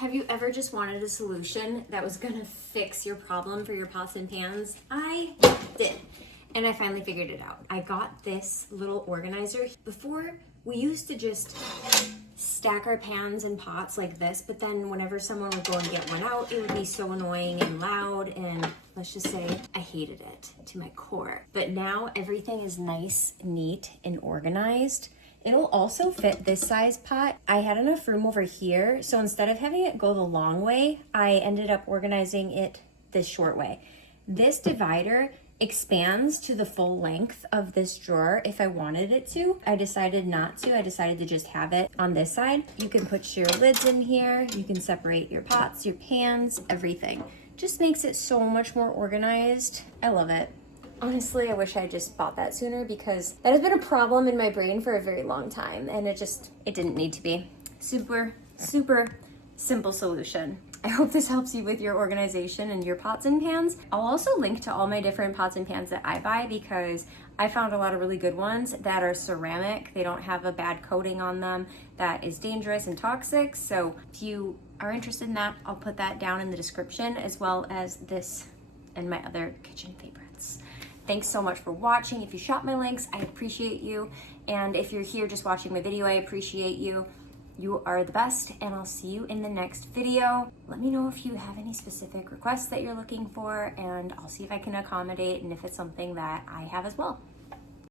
Have you ever just wanted a solution that was gonna fix your problem for your pots and pans? I did, and I finally figured it out. I got this little organizer. Before, we used to just stack our pans and pots like this, but then whenever someone would go and get one out, it would be so annoying and loud, and let's just say I hated it to my core. But now everything is nice, neat, and organized. It'll also fit this size pot. I had enough room over here, so instead of having it go the long way, I ended up organizing it this short way. This divider expands to the full length of this drawer if I wanted it to. I decided not to. I decided to just have it on this side. You can put your lids in here. You can separate your pots, your pans, everything. Just makes it so much more organized. I love it. Honestly, I wish I just bought that sooner because that has been a problem in my brain for a very long time, and it didn't need to be. Super, super simple solution. I hope this helps you with your organization and your pots and pans. I'll also link to all my different pots and pans that I buy because I found a lot of really good ones that are ceramic. They don't have a bad coating on them that is dangerous and toxic. So if you are interested in that, I'll put that down in the description, as well as this and my other kitchen favorites. Thanks so much for watching. If you shop my links, I appreciate you. And if you're here just watching my video, I appreciate you. You are the best, and I'll see you in the next video. Let me know if you have any specific requests that you're looking for, and I'll see if I can accommodate and if it's something that I have as well.